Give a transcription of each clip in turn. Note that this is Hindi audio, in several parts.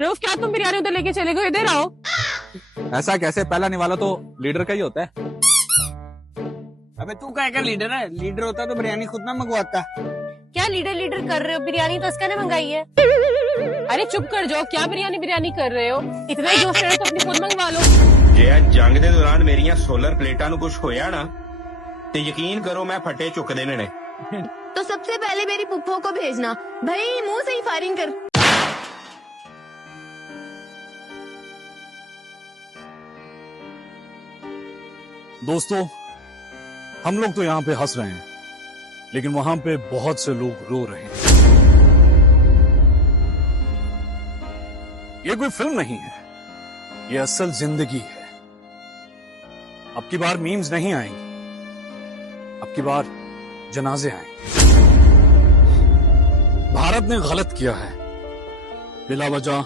रऊफ, क्या तुम बिरयानी उधर लेके चले गए? इधर आओ। ऐसा कैसे? पहला निवाला तो लीडर का ही होता है। अबे तू क्या का लीडर है? लीडर होता तो बिरयानी खुद ना मंगवाता। क्या लीडर लीडर कर रहे हो? बिरयानी तो उसका ने मंगाई है। अरे चुप कर जाओ, क्या बिरयानी बिरयानी कर रहे हो? इतना ही जोश है तो अपनी खुद मंगवा लो। जे जंग दे दौरान मेरिया सोलर प्लेटा नु कुछ होया ना ते यकीन करो मैं फटे चुक देने ने। तो सबसे पहले मेरी पुप्पो को भेजना भाई, मुंह से ही फायरिंग कर। दोस्तों, हम लोग तो यहाँ पे हंस रहे हैं, लेकिन वहां पे बहुत से लोग रो रहे हैं। ये कोई फिल्म नहीं है, ये असल जिंदगी है। अब की बार मीम्स नहीं आएंगी, अब की बार जनाजे आएंगे। भारत ने गलत किया है बिला वजह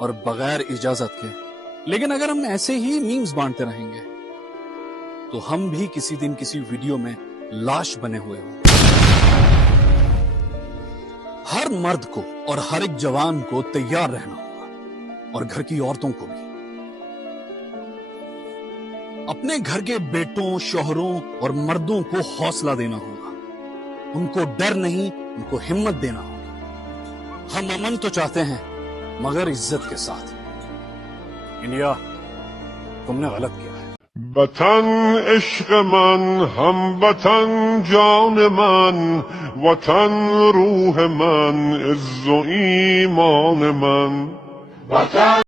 और बगैर इजाजत के, लेकिन अगर हम ऐसे ही मीम्स बांटते रहेंगे तो हम भी किसी दिन किसी वीडियो में लाश बने हुए होंगे। हर मर्द को और हर एक जवान को तैयार रहना होगा, और घर की औरतों को भी। अपने घर के बेटों, शौहरों और मर्दों को हौसला देना होगा। उनको डर नहीं, उनको हिम्मत देना होगा। हम अमन तो चाहते हैं, मगर इज्जत के साथ। इंडिया, तुमने गलत किया है। वतन इश्क मन, हम वतन जान मन, वतन रूह मन, इज्जो ईमान मन।